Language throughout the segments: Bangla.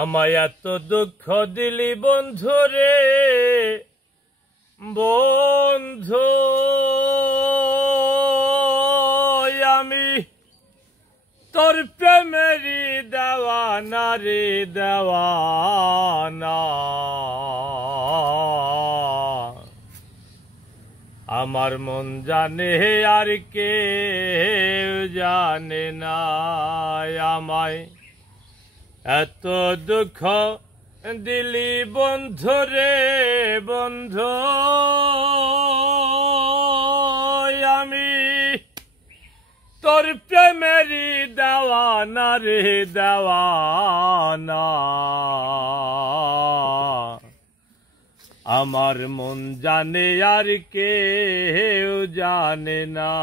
আমায় এত দুঃখ দিলি বন্ধু রে বন্ধু, আমি তোর প্রেমেরই দেওয়ানা রে দেওয়ানা। আমার মন জানে আর কেউ জানে না, আমায় এত দুঃখ দিলি বন্ধু রে বন্ধু, আমি তোর প্রেমেরই দেওয়ানা রে দেওয়ানা। আমার মন জানে আর কেউ জানে না।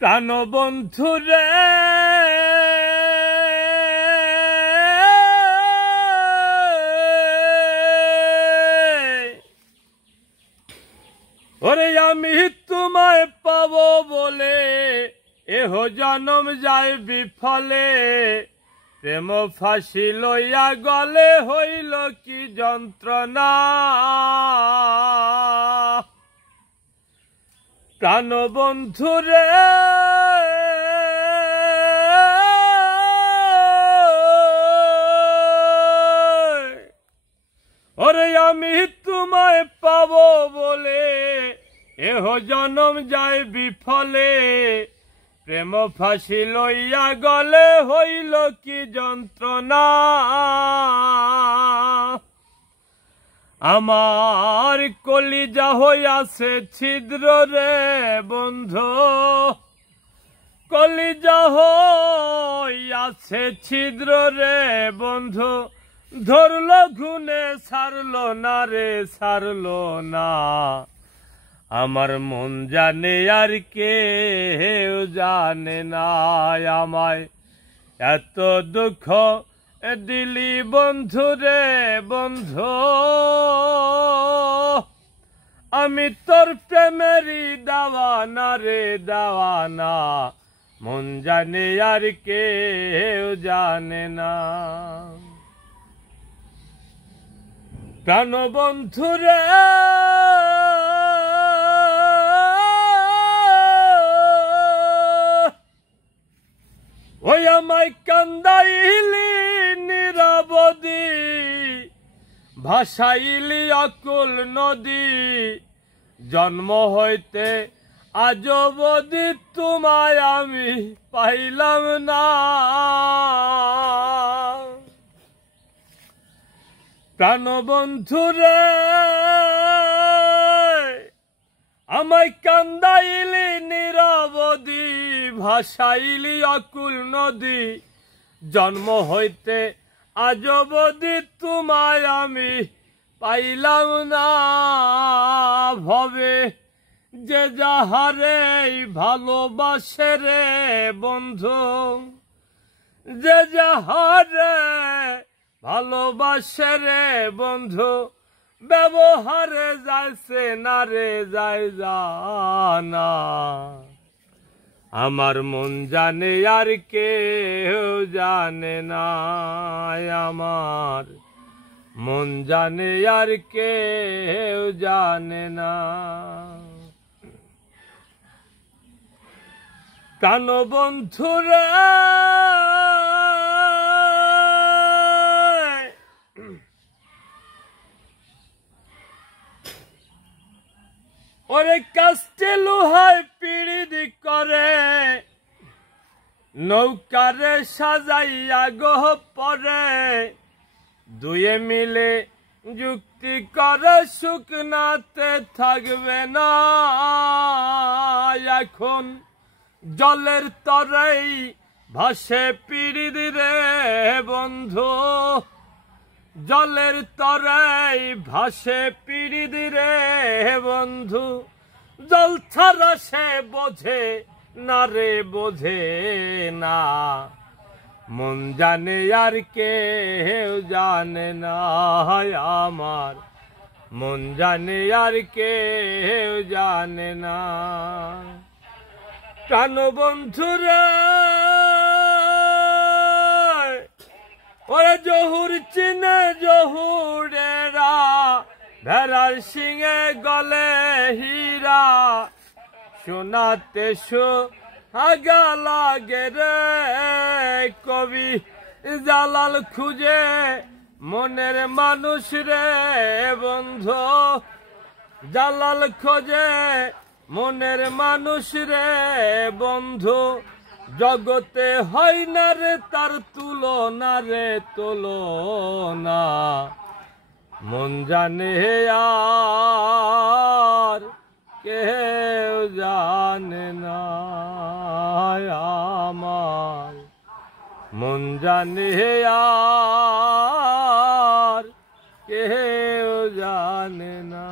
প্রাণ বন্ধু রে ওরে আমি তোমায় পাবো বলে এহ জনম যায় বিফলে, প্রেম ফাঁসি লইয়া গলে হইল কি যন্ত্রণা। প্রাণ বন্ধু রে ওরে আমি তোমায় পাবো বলে এহ জনম যায় বিফলে, প্রেম ফাঁসি লইয়া গলে হইল কি যন্ত্রণা। আমার কলিজা হইয়াছে ছিদ্র রে বন্ধু, কলিজা হইয়াছে ছিদ্র রে বন্ধু, ধরলো ঘুনে ছাড়লো না রে ছাড়লো না। আমার মন জানে আর কেউ জানে না, আমায় এত দুঃখ দিলি বন্ধু রে বন্ধু, আমি তোর প্রেমেরই দেওয়ানা রে দেওয়ানা। মন জানে আর কেউ জানে না। প্রাণ বন্ধু রে ওই আমায় কান্দাইলি নিরবধি, ভাসাইলি আকুল নদী, জন্ম হইতে আজ অবধি তোমায় আমি পাইলাম না। প্রাণ বন্ধু রে আমায় কান্দাইলি নিরবধি, ভাসাইলি আকুল নদী, জন্ম হইতে আজ অবধি তোমায় আমি পাইলাম না। ভবে যে যাহারে ভালোবাসে রে বন্ধু, যে যাহারে ভালোবাসে রে বন্ধু, ব্যবহারে যাইছে না রে যায় জানা। আমার মন জানে আর কেউ জানে না, আমার মন জানে আর কেউ জানে না। প্রাণ বন্ধু রে ওরে কাস্তে লোহায় পিড়ি করে, নৌকারে সাজাইয়া গহ পরে, দুয়ে মিলে যুক্তি করে শুকনাতে থাকবে না। এখন জলের তরেই ভাসে পিড়ি রে বন্ধু, জলের তরেই ভাসে পিড়ি রে বন্ধু, জল ছাড়া সে বোঝে না রে বোঝে না। মন জানে আর কেউ জানে না, আমার মন জানে আর কেউ জানে না। প্রাণ বন্ধুরা ওরে জহুর চিনে জহুরেরা, ভেড়ার সিংহে গলে হীরা, শোনাতে আগা লাগে রে কবি জালাল খুঁজে মনের মানুষ রে বন্ধু, জালাল খোঁজে মনের মানুষ রে বন্ধু, জগতে হয় না রে তার তুলনা রে তুলনা, মন জানে আর কেউ জানে না আমার, মন জানে আর কেউ জানে না।